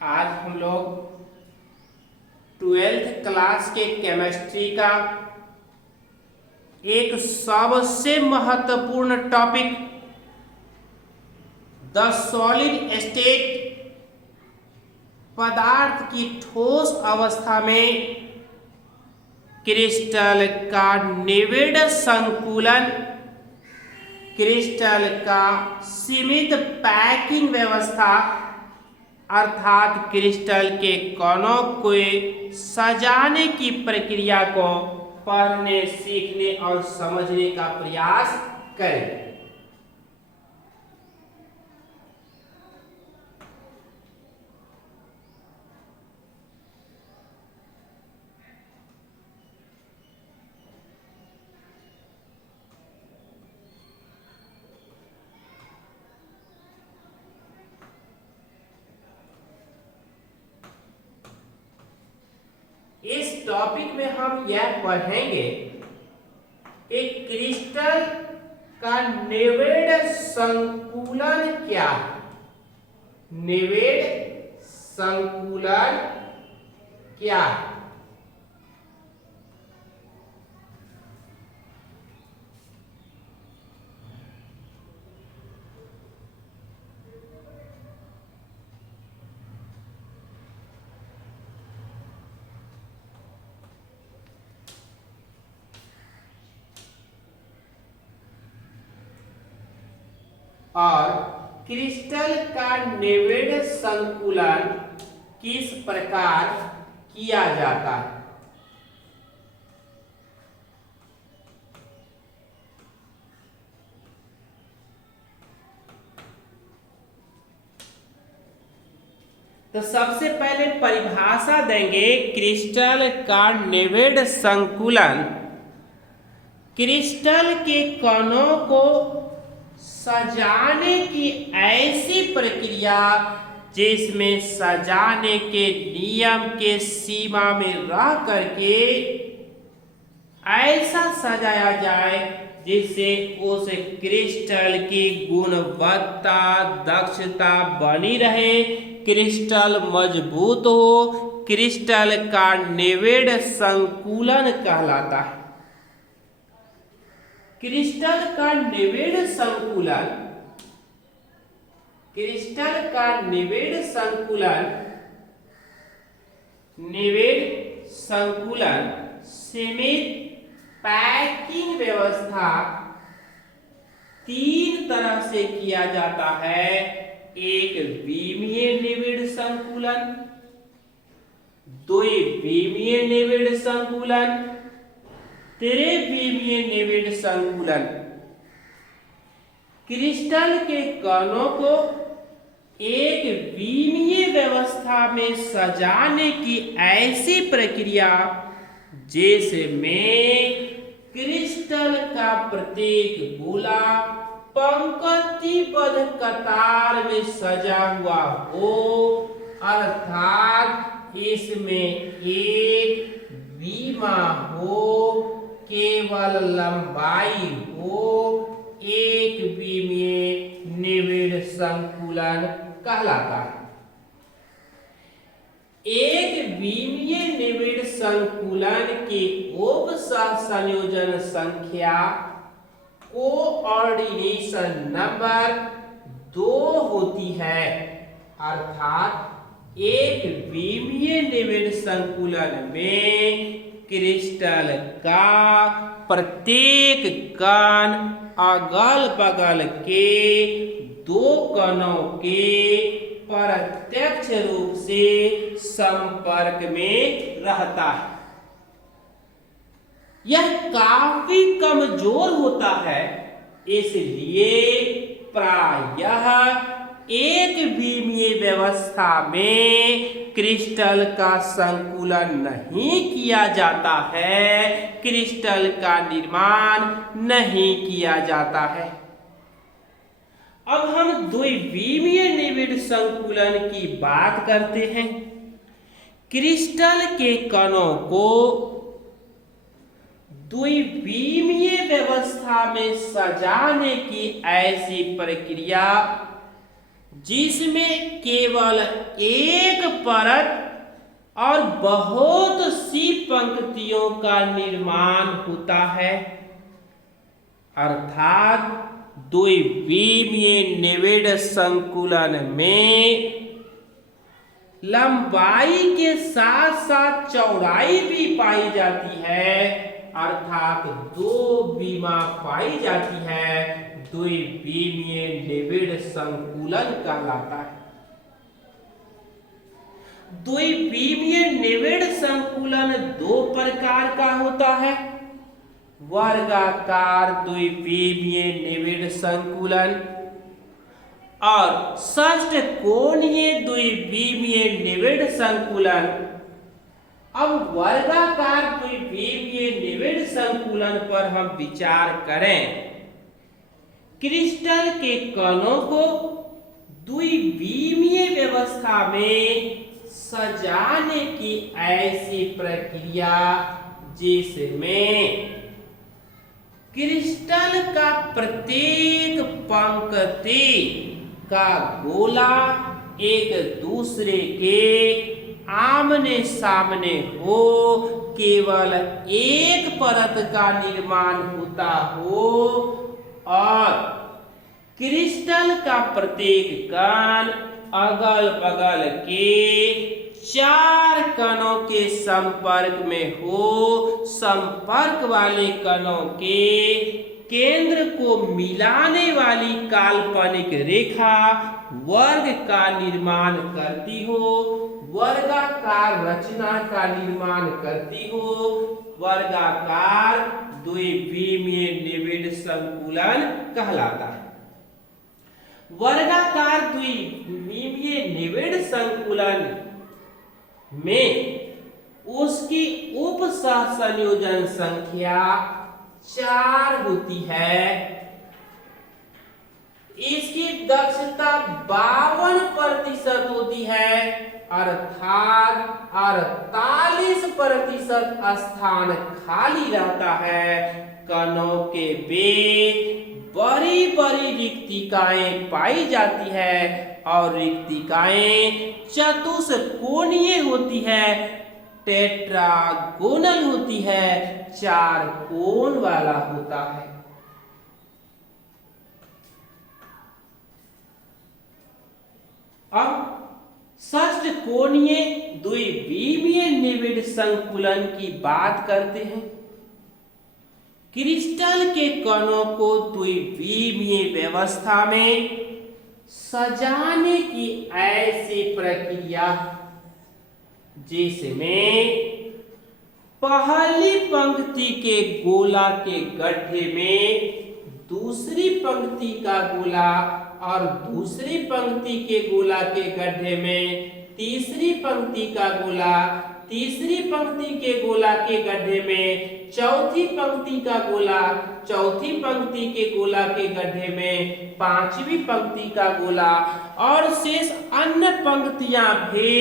आज हम लोग 12th क्लास के केमिस्ट्री का एक सबसे महत्वपूर्ण टॉपिक द सॉलिड स्टेट, पदार्थ की ठोस अवस्था में क्रिस्टल का निविड़ संकुलन, क्रिस्टल का सीमित पैकिंग व्यवस्था अर्थात क्रिस्टल के कणों को सजाने की प्रक्रिया को पढ़ने, सीखने और समझने का प्रयास करें। इस टॉपिक में हम यह पढ़ेंगे कि क्रिस्टल का निविड़ संकुलन क्या है। निविड़ संकुलन क्या है? और क्रिस्टल का निविड़ संकुलन किस प्रकार किया जाता है? तो सबसे पहले परिभाषा देंगे क्रिस्टल का निविड़ संकुलन। क्रिस्टल के कणों को सजाने की ऐसी प्रक्रिया जिसमें सजाने के नियम के सीमा में रह करके ऐसा सजाया जाए जिससे उस क्रिस्टल की गुणवत्ता, दक्षता बनी रहे, क्रिस्टल मजबूत हो, क्रिस्टल का निविड़ संकुलन कहलाता है। क्रिस्टल का निविड़ संकुलन, क्रिस्टल का निविड़ संकुलन, निविड़ संकुलन सीमित पैकिंग व्यवस्था तीन तरह से किया जाता है। एक विमीय निविड़ संकुलन, द्विविमीय निविड़ संकुलन, त्रिविमीय निविड़ संकुलन। क्रिस्टल के कणों को एक विमीय व्यवस्था में सजाने की ऐसी प्रक्रिया जिसमें क्रिस्टल का प्रत्येक गोला पंक्तिबद्ध कतार में सजा हुआ हो, अर्थात इसमें एक विमा हो, केवल लंबाई हो, एक विमीय निविड़ संकुलन कहलाता है। एक विमीय निविड़ संकुलन की उप संयोजन संख्या कोऑर्डिनेशन नंबर 2 होती है, अर्थात एक विमीय निविड़ संकुलन में क्रिस्टल का प्रत्येक कण अगल बगल के दो कणों के प्रत्यक्ष रूप से संपर्क में रहता है। यह काफी कमजोर होता है, इसलिए प्रायः एक विमीय व्यवस्था में क्रिस्टल का संकुलन नहीं किया जाता है, क्रिस्टल का निर्माण नहीं किया जाता है। अब हम द्विविमीय निविड़ संकुलन की बात करते हैं। क्रिस्टल के कणों को द्विविमीय व्यवस्था में सजाने की ऐसी प्रक्रिया जिसमें केवल एक परत और बहुत सी पंक्तियों का निर्माण होता है, अर्थात द्विविमीय निविड़ संकुलन में लंबाई के साथ साथ चौड़ाई भी पाई जाती है, अर्थात दो विमा पाई जाती है। द्विविमीय निविड़ संकुलन कहलाता है। द्विविमीय निविड़ संकुलन दो प्रकार का होता है, वर्गाकार द्विविमीय निविड़ संकुलन और षष्ठकोणीय द्विविमीय निविड़ संकुलन। अब वर्गाकार द्विविमीय निविड़ संकुलन पर हम विचार करें। क्रिस्टल के कणों को द्विविमीय व्यवस्था में सजाने की ऐसी प्रक्रिया जिसमें क्रिस्टल का प्रत्येक पंक्ति का गोला एक दूसरे के आमने सामने हो, केवल एक परत का निर्माण होता हो और क्रिस्टल का प्रत्येक कण अगल बगल के 4 कणों के संपर्क में हो। संपर्क वाले कणों के केंद्र को मिलाने वाली काल्पनिक रेखा वर्ग का निर्माण करती हो, वर्गाकार रचना का निर्माण करती हो। वर्गाकार द्विविमीय निविड़ संकुलन कहलाता है। वर्गाकार द्विविमीय निविड़ संकुलन में उसकी उप सहसंयोजन संख्या 4 होती है। इसकी दक्षता 52% होती है, अर्थात 48% स्थान खाली रहता है। कणों के बीच बड़ी बड़ी रिक्तिकाएं पाई जाती है और रिक्तिकाएं चतुष्कोणीय होती है, टेट्रागोनल होती है, 4 कोण वाला होता है। अब षष्ठकोणीय द्विविमीय निविड़ संकुलन की बात करते हैं। क्रिस्टल के कणों को द्विविमीय व्यवस्था में सजाने की ऐसी प्रक्रिया जिसमें पहली पंक्ति के गोला के गड्ढे में दूसरी पंक्ति का गोला और दूसरी पंक्ति के गोला के गड्ढे में तीसरी पंक्ति का गोला, तीसरी पंक्ति के गोला के गड्ढे में चौथी पंक्ति का गोला, चौथी पंक्ति के गोला के गड्ढे में पांचवी पंक्ति का गोला और शेष अन्य पंक्तियां भी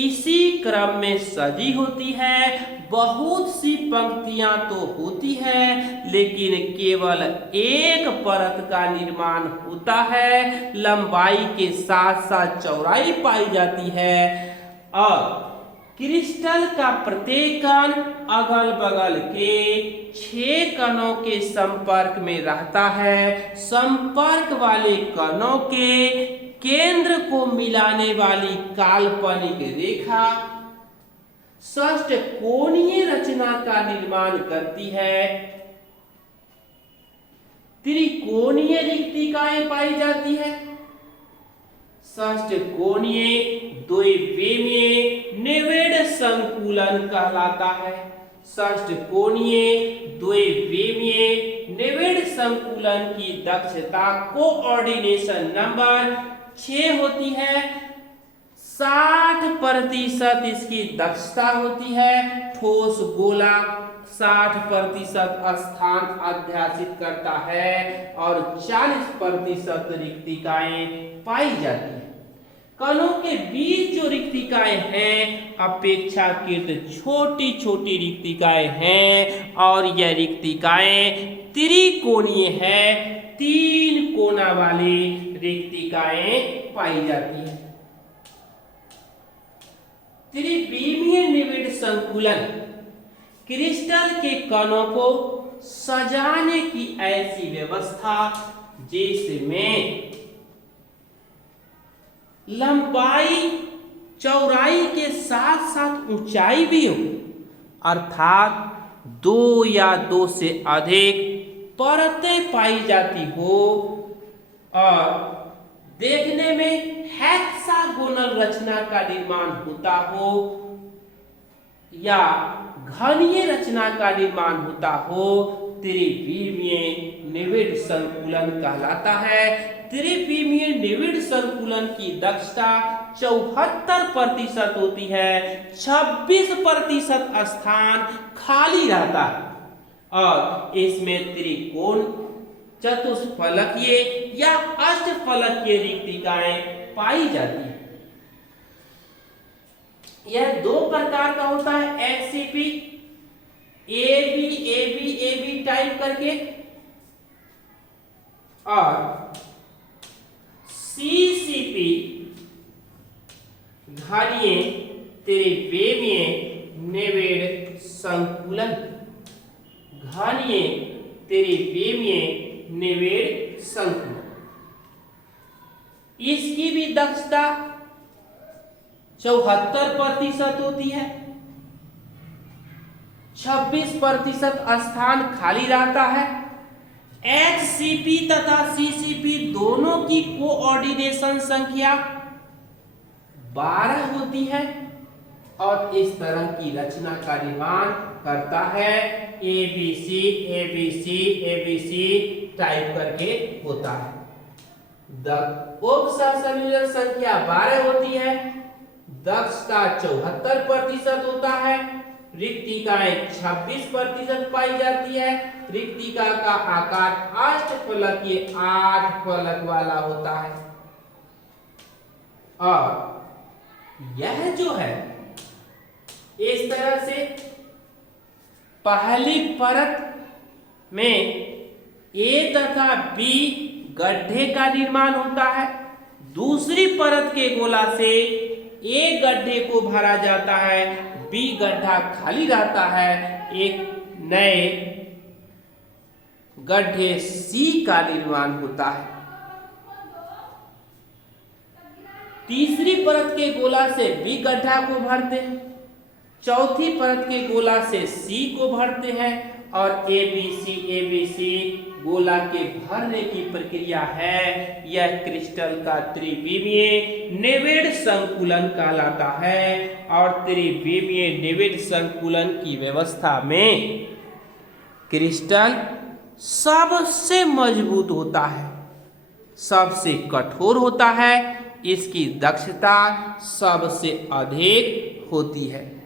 इसी क्रम में सजी होती है। बहुत सी पंक्तियां तो होती है लेकिन केवल एक परत का निर्माण होता है, लंबाई के साथ साथ चौड़ाई पाई जाती है और क्रिस्टल का प्रत्येक कण अगल बगल के 6 कणों के संपर्क में रहता है। संपर्क वाले कणों के केंद्र को मिलाने वाली काल्पनिक रेखा षष्ठकोणीय रचना का निर्माण करती है। त्रिकोणीय रिक्तिकाएं पाई जाती है। षष्ठकोणीय द्विविमीय निविड़ संकुलन कहलाता है। षष्ठकोणीय द्विविमीय निविड़ संकुलन की दक्षता कोऑर्डिनेशन नंबर 6 होती है। 60% इसकी दक्षता होती है। ठोस गोला 60% स्थान अध्यासित करता है और 40% रिक्तिकाएं पाई जाती है। कणों के बीच जो रिक्तिकाएं हैं अपेक्षाकृत छोटी छोटी रिक्तिकाएं हैं और यह रिक्तिकाएं त्रिकोणीय है। 3 कोना वाली रिक्तिकाएं पाई जाती है। त्रिविमीय निविड़ संकुलन क्रिस्टल के कणों को सजाने की ऐसी व्यवस्था जिसमें लंबाई चौड़ाई के साथ साथ ऊंचाई भी हो, अर्थात 2 या 2 से अधिक परतें पाई जाती हो और देखने में हेक्सागोनल रचना का निर्माण होता हो या घनीय रचना का निर्माण होता हो, त्रिविमीय निविड़ संकुलन कहलाता है। त्रिविमीय निविड़ संकुलन की दक्षता 74% होती है, 26% स्थान खाली रहता है और इसमें त्रिकोण, चतुष्फलकीय या अष्टफलकीय रिक्तिकाएं पाई जाती है। यह 2 प्रकार का होता है, एचसीपी एबी टाइप करके और सीसीपी घनीय त्रिविमीय निविड़ संकुलन, घनीय त्रिविमीय निविड़ संकुलन। इसकी भी दक्षता 74% होती है, 26% स्थान खाली रहता है। एचसीपी तथा सीसीपी दोनों की कोऑर्डिनेशन संख्या 12 होती है और इस तरह की रचना का निर्माण करता है। एबीसी एबीसी एबीसी टाइप करके होता है। उपसंयोजन संख्या 12 होती है, दक्षता 74% होता है, रिक्तिकाएं 26% पाई जाती है। रिक्तिका का आकार अष्टफलकीय 8 फलक वाला होता है और यह जो है इस तरह से पहली परत में ए तथा बी गड्ढे का निर्माण होता है, दूसरी परत के गोला से ए गड्ढे को भरा जाता है, बी गड्ढा खाली रहता है, एक नए गड्ढे सी का निर्माण होता है। तीसरी परत के गोला से बी गड्ढा को भरते हैं, चौथी परत के गोला से सी को भरते हैं और एबीसी गोला के भरने की प्रक्रिया है। यह क्रिस्टल का त्रिविमीय निविड़ संकुलन कहलाता है और त्रिविमीय निविड़ संकुलन की व्यवस्था में क्रिस्टल सबसे मजबूत होता है, सबसे कठोर होता है, इसकी दक्षता सबसे अधिक होती है।